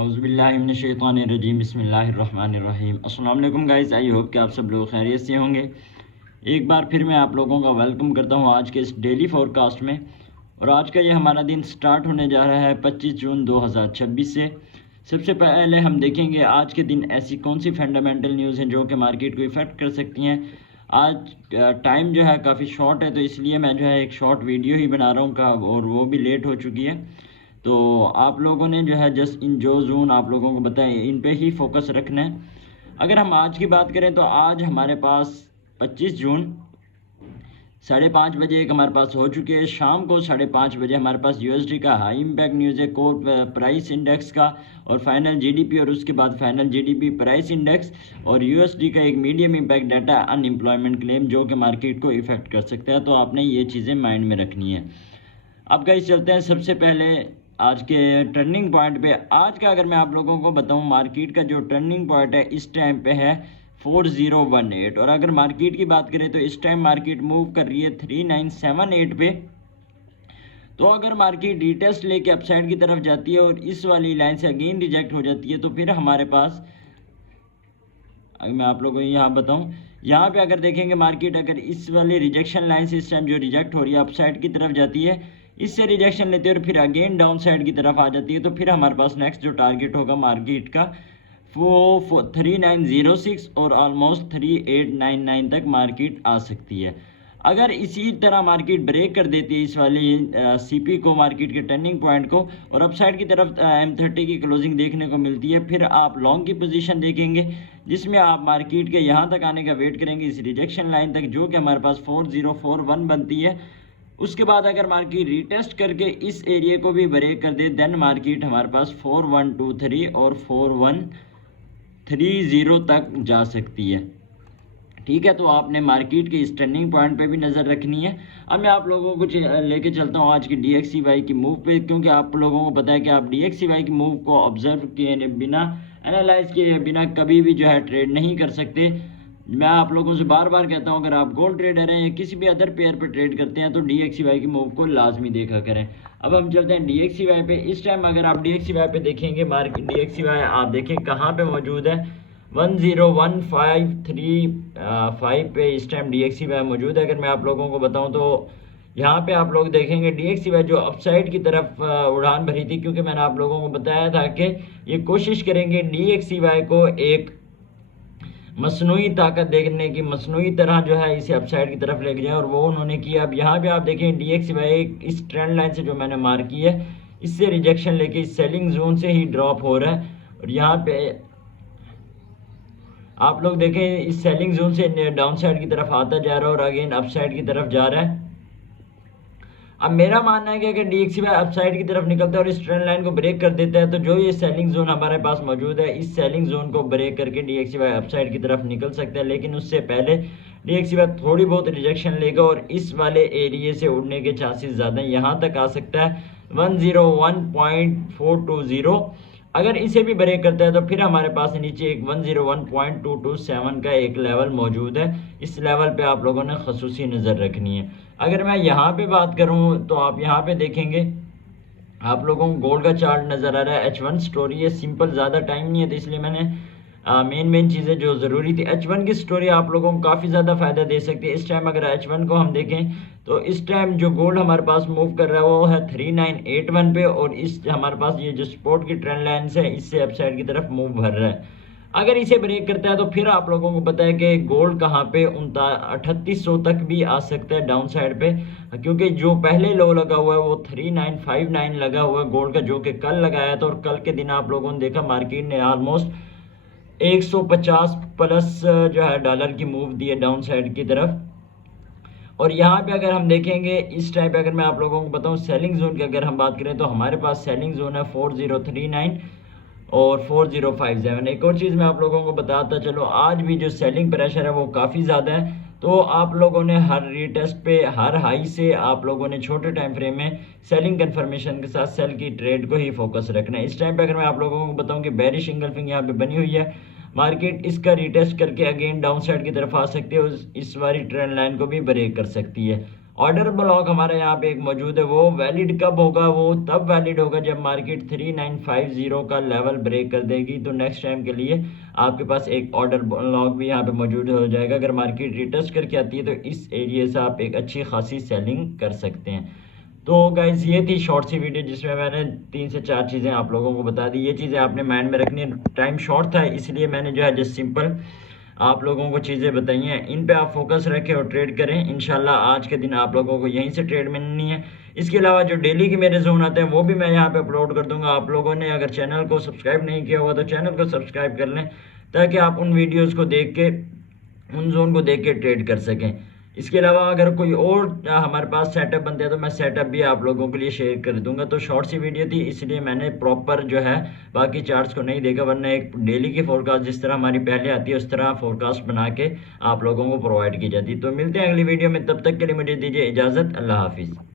औज़ुबिल्लाहिमिनश्शैतानिर्रजीम बिस्मिल्लाहिर्रहमानिर्रहीम। अस्सलाम वालेकुम गाइस, आई होप कि आप सब लोग खैरियत से होंगे। एक बार फिर मैं आप लोगों का वेलकम करता हूं आज के इस डेली फोरकास्ट में। और आज का ये हमारा दिन स्टार्ट होने जा रहा है 25 जून 2026 से। सबसे पहले हम देखेंगे आज के दिन ऐसी कौन सी फंडामेंटल न्यूज़ हैं जो कि मार्केट को इफ़ेक्ट कर सकती हैं। आज टाइम जो है काफ़ी शॉर्ट है, तो इसलिए मैं जो है एक शॉर्ट वीडियो ही बना रहा हूँ और वो भी लेट हो चुकी है। तो आप लोगों ने जो है जस्ट इन जो जोन आप लोगों को बताएं, इन पे ही फोकस रखना है। अगर हम आज की बात करें तो आज हमारे पास 25 जून 5:30 बजे एक हमारे पास हो चुके हैं। शाम को 5:30 बजे हमारे पास यूएसडी का हाई इम्पैक्ट न्यूज़ है, कोर प्राइस इंडेक्स का और फाइनल जीडीपी, और उसके बाद फाइनल जीडीपी प्राइस इंडेक्स और यूएसडी का एक medium impact data unemployment claim जो कि मार्केट को इफेक्ट कर सकता है। तो आपने ये चीज़ें माइंड में रखनी है। अब गाइस चलते हैं सबसे पहले आज के टर्निंग पॉइंट पे। आज का अगर मैं आप लोगों को बताऊं, मार्केट का जो टर्निंग पॉइंट है इस टाइम पे है 4018। और अगर मार्केट की बात करें तो इस टाइम मार्केट मूव कर रही है 3978 पे। तो अगर मार्केट रिटेस्ट लेके अपसाइड की तरफ जाती है और इस वाली लाइन से अगेन रिजेक्ट हो जाती है, तो फिर हमारे पास, अगर मैं आप लोगों को यहाँ बताऊं, यहाँ पे अगर देखेंगे मार्केट अगर इस वाली रिजेक्शन लाइन से इस टाइम जो रिजेक्ट हो रही है अपसाइड की तरफ जाती है, इससे रिजेक्शन लेते हैं और फिर अगेन डाउन साइड की तरफ आ जाती है, तो फिर हमारे पास नेक्स्ट जो टारगेट होगा मार्केट का वो 3906 और ऑलमोस्ट 3899 तक मार्केट आ सकती है। अगर इसी तरह मार्केट ब्रेक कर देती है इस वाली सीपी को, मार्केट के टर्निंग पॉइंट को, और अपसाइड की तरफ M30 की क्लोजिंग देखने को मिलती है, फिर आप लॉन्ग की पोजीशन देखेंगे जिसमें आप मार्केट के यहाँ तक आने का वेट करेंगे, इस रिजेक्शन लाइन तक जो कि हमारे पास 4041 बनती है। उसके बाद अगर मार्केट रिटेस्ट करके इस एरिया को भी ब्रेक कर दे, देन मार्केट हमारे पास 4123 और 4130 तक जा सकती है। ठीक है, तो आपने मार्केट के इस टर्निंग पॉइंट पे भी नज़र रखनी है। अब मैं आप लोगों को लेके चलता हूँ आज की DXY की मूव पे, क्योंकि आप लोगों को पता है कि आप DXY की मूव को ऑब्जर्व किए बिना, एनालाइज किए बिना कभी भी जो है ट्रेड नहीं कर सकते। मैं आप लोगों से बार बार कहता हूं, अगर आप गोल्ड ट्रेडर हैं या किसी भी अदर पेयर पे ट्रेड करते हैं तो DXY की मूव को लाजमी देखा करें। अब हम चलते हैं DXY पे। इस टाइम अगर आप DXY पे देखेंगे, मार्केट DXY आप देखें कहाँ पे मौजूद है, 101,535 पे इस टाइम DXY मौजूद है। अगर मैं आप लोगों को बताऊं तो यहाँ पे आप लोग देखेंगे DXY जो अपसाइड की तरफ उड़ान भरी थी, क्योंकि मैंने आप लोगों को बताया था कि ये कोशिश करेंगे DXY को एक मसनूई ताकत देखने की, मसनूई तरह जो है इसे अपसाइड की तरफ लेके जाए, और वो उन्होंने किया। अब यहाँ पे आप देखें DXY इस ट्रेंड लाइन से जो मैंने मार्क की है, इससे रिजेक्शन लेके इस सेलिंग जोन से ही ड्रॉप हो रहा है। और यहाँ पे आप लोग देखें इस सेलिंग जोन से डाउन साइड की तरफ आता जा रहा है और अगेन अपसाइड की तरफ जा रहा है। अब मेरा मानना है कि अगर DXY अपसाइड की तरफ निकलता है और इस ट्रेंड लाइन को ब्रेक कर देता है, तो जो ये सेलिंग जोन हमारे पास मौजूद है, इस सेलिंग जोन को ब्रेक करके DXY अपसाइड की तरफ निकल सकता है। लेकिन उससे पहले DXY थोड़ी बहुत रिजेक्शन लेगा और इस वाले एरिया से उड़ने के चांसेस ज़्यादा हैं, यहाँ तक आ सकता है 101.420। अगर इसे भी ब्रेक करता है तो फिर हमारे पास नीचे एक 101.227 का एक लेवल मौजूद है। इस लेवल पे आप लोगों ने खसूसी नज़र रखनी है। अगर मैं यहाँ पे बात करूँ तो आप यहाँ पे देखेंगे आप लोगों को गोल्ड का चार्ट नज़र आ रहा है। H1 स्टोरी है, सिंपल, ज़्यादा टाइम नहीं है तो इसलिए मैंने मेन चीज़ें जो ज़रूरी थी, H1 की स्टोरी आप लोगों को काफ़ी ज़्यादा फ़ायदा दे सकती है। इस टाइम अगर H1 को हम देखें तो इस टाइम जो गोल्ड हमारे पास मूव कर रहा है वो है 3981 पे, और इस हमारे पास ये जो सपोर्ट की ट्रेंड लाइन है इससे अपसाइड की तरफ मूव भर रहा है। अगर इसे ब्रेक करता है तो फिर आप लोगों को पता है कि गोल्ड कहाँ पे 3800 तक भी आ सकता है डाउन साइड पे, क्योंकि जो पहले लो लगा हुआ है वो 3959 लगा हुआ है गोल्ड का, जो कि कल लगाया था। और कल के दिन आप लोगों ने देखा मार्केट ने ऑलमोस्ट 150 प्लस जो है डॉलर की मूव दी है डाउन साइड की तरफ। और यहाँ पे अगर हम देखेंगे इस टाइप पे, अगर मैं आप लोगों को बताऊँ सेलिंग जोन की अगर हम बात करें तो हमारे पास सेलिंग जोन है 4039 और 4057। एक और चीज़ मैं आप लोगों को बताता चलो, आज भी जो सेलिंग प्रेशर है वो काफ़ी ज़्यादा है। तो आप लोगों ने हर रीटेस्ट पे, हर हाई से आप लोगों ने छोटे टाइम फ्रेम में सेलिंग कंफर्मेशन के साथ सेल की ट्रेड को ही फोकस रखना है। इस टाइम पे अगर मैं आप लोगों को बताऊं कि बेरिश इंगल्फिंग यहाँ पे बनी हुई है, मार्केट इसका रिटेस्ट करके अगेन डाउन साइड की तरफ आ सकती है और इस वाली ट्रेंड लाइन को भी ब्रेक कर सकती है। ऑर्डर ब्लॉक हमारे यहाँ पे एक मौजूद है, वो वैलिड कब होगा? वो तब वैलिड होगा जब मार्केट 3950 का लेवल ब्रेक कर देगी। तो नेक्स्ट टाइम के लिए आपके पास एक ऑर्डर ब्लॉक भी यहाँ पे मौजूद हो जाएगा। अगर मार्केट रिटेस्ट करके आती है तो इस एरिया से आप एक अच्छी खासी सेलिंग कर सकते हैं। तो गाइज ये थी शॉर्ट सी वीडियो जिसमें मैंने 3 से 4 चीज़ें आप लोगों को बता दी। ये चीज़ें आपने माइंड में रखनी है। टाइम शॉर्ट था इसलिए मैंने जो है जस्ट सिंपल आप लोगों को चीज़ें बताई हैं, इन पे आप फोकस रखें और ट्रेड करें। इंशाल्लाह आज के दिन आप लोगों को यहीं से ट्रेड मिलनी है। इसके अलावा जो डेली के मेरे जोन आते हैं वो भी मैं यहाँ पे अपलोड कर दूंगा। आप लोगों ने अगर चैनल को सब्सक्राइब नहीं किया हुआ तो चैनल को सब्सक्राइब कर लें, ताकि आप उन वीडियोज़ को देख के, उन जोन को देख के ट्रेड कर सकें। इसके अलावा अगर कोई और हमारे पास सेटअप बनते हैं तो मैं सेटअप भी आप लोगों के लिए शेयर कर दूंगा। तो शॉर्ट सी वीडियो थी इसलिए मैंने प्रॉपर जो है बाकी चार्ट्स को नहीं देखा, वरना एक डेली की फोरकास्ट जिस तरह हमारी पहले आती है उस तरह फोरकास्ट बना के आप लोगों को प्रोवाइड की जाती। तो मिलते हैं अगली वीडियो में, तब तक के लिए मुझे दीजिए इजाज़त। अल्लाह हाफिज़।